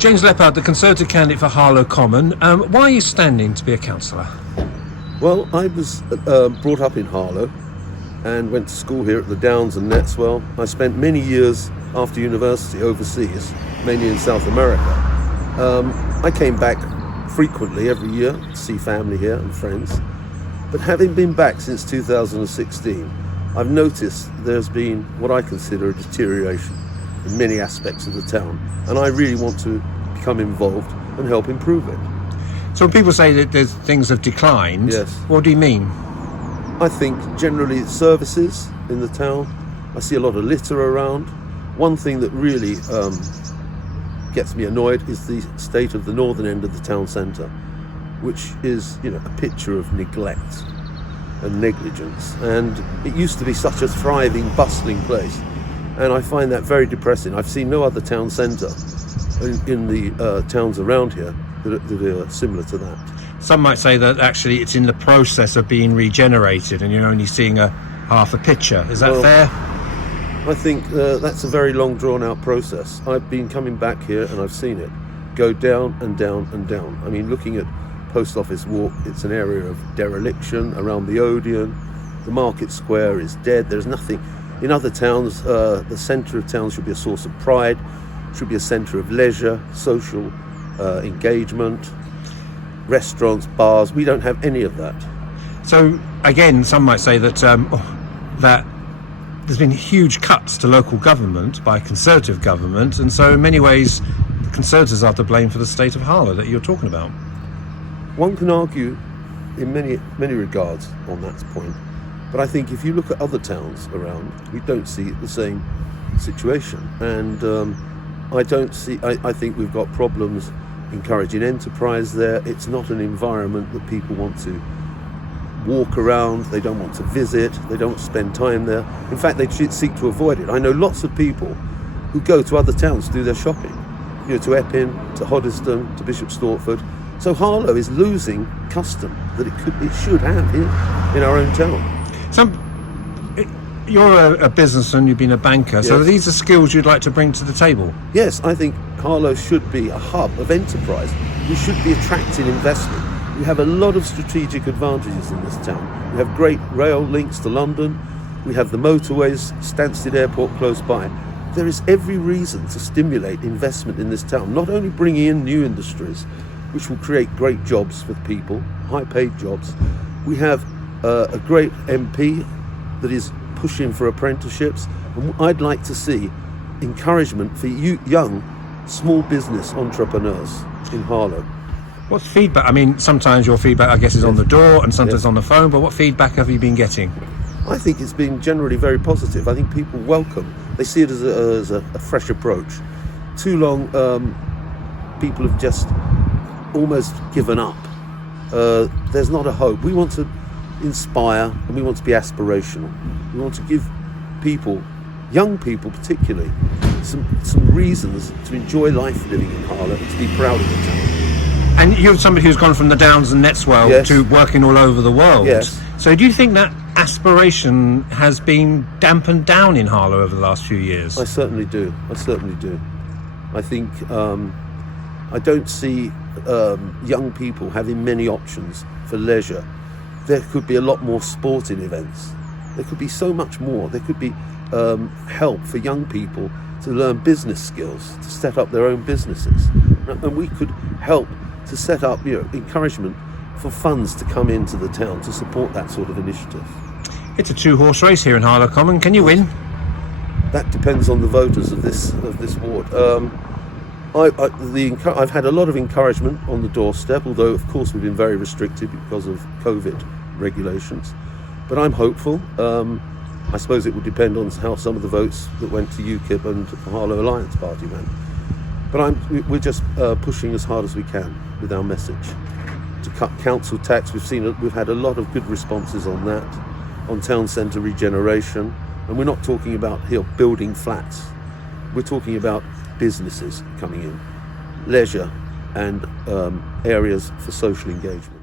James Leppard, the Conservative candidate for Harlow Common. Why are you standing to be a councillor? Well, I was brought up in Harlow and went to school here at the Downs and Netswell. I spent many years after university overseas, mainly in South America. I came back frequently every year to see family here and friends. But having been back since 2016, I've noticed there's been what I consider a deterioration in many aspects of the town, and I really want to become involved and help improve it. So when people say that things have declined, Yes. What do you mean? I think generally it's services in the town. I see a lot of litter around. One thing that really gets me annoyed is the state of the northern end of the town centre, which is, a picture of neglect and negligence. And it used to be such a thriving, bustling place, and I find that very depressing. I've seen no other town centre in the towns around here that are similar to that. Some might say that actually it's in the process of being regenerated and you're only seeing half a picture. Is that fair? I think that's a very long drawn-out process. I've been coming back here and I've seen it go down and down and down. I mean, looking at Post Office Walk, it's an area of dereliction. Around the Odeon, the Market Square is dead. There's nothing. In other towns, the centre of town should be a source of pride, should be a centre of leisure, social engagement, restaurants, bars. We don't have any of that. So again, some might say that that there's been huge cuts to local government by Conservative government, and so in many ways the Conservatives are to blame for the state of Harlow that you're talking about. One can argue in many regards on that point, but I think if you look at other towns around, we don't see the same situation. And I think we've got problems encouraging enterprise there. It's not an environment that people want to walk around, they don't want to visit, they don't spend time there. In fact, they seek to avoid it. I know lots of people who go to other towns to do their shopping, to Epping, to Hoddesdon, to Bishop Stortford. So Harlow is losing custom that it should have here in our own town. You're a businessman, you've been a banker, Yes. So these are skills you'd like to bring to the table? Yes, I think Harlow should be a hub of enterprise. We should be attracting investment. We have a lot of strategic advantages in this town. We have great rail links to London. We have the motorways, Stansted Airport close by. There is every reason to stimulate investment in this town, not only bringing in new industries, which will create great jobs for the people, high-paid jobs. We have a great MP that is pushing for apprenticeships, and I'd like to see encouragement for young, small business entrepreneurs in Harlow. What's feedback? I mean, sometimes your feedback, I guess, is on the door and sometimes on the phone, but what feedback have you been getting? I think it's been generally very positive. I think people welcome, they see it as a fresh approach. Too long, people have just almost given up. There's not a hope. We want to inspire and we want to be aspirational. We want to give people, young people particularly, some reasons to enjoy life living in Harlow and to be proud of the town. And you're somebody who's gone from the Downs and Netswell Yes. to working all over the world. Yes. So do you think that aspiration has been dampened down in Harlow over the last few years? I certainly do. I think I don't see young people having many options for leisure. There could be a lot more sporting events. There could be so much more. There could be help for young people to learn business skills, to set up their own businesses. And we could help to set up, encouragement for funds to come into the town to support that sort of initiative. It's a two-horse race here in Harlow Common. Can you win? That depends on the voters of this ward. I've had a lot of encouragement on the doorstep, although of course we've been very restricted because of COVID regulations. But I'm hopeful. I suppose it would depend on how some of the votes that went to UKIP and the Harlow Alliance Party went. But we're just pushing as hard as we can with our message to cut council tax. We've had a lot of good responses on that, on town centre regeneration, and we're not talking about here building flats. We're talking about businesses coming in, leisure and areas for social engagement.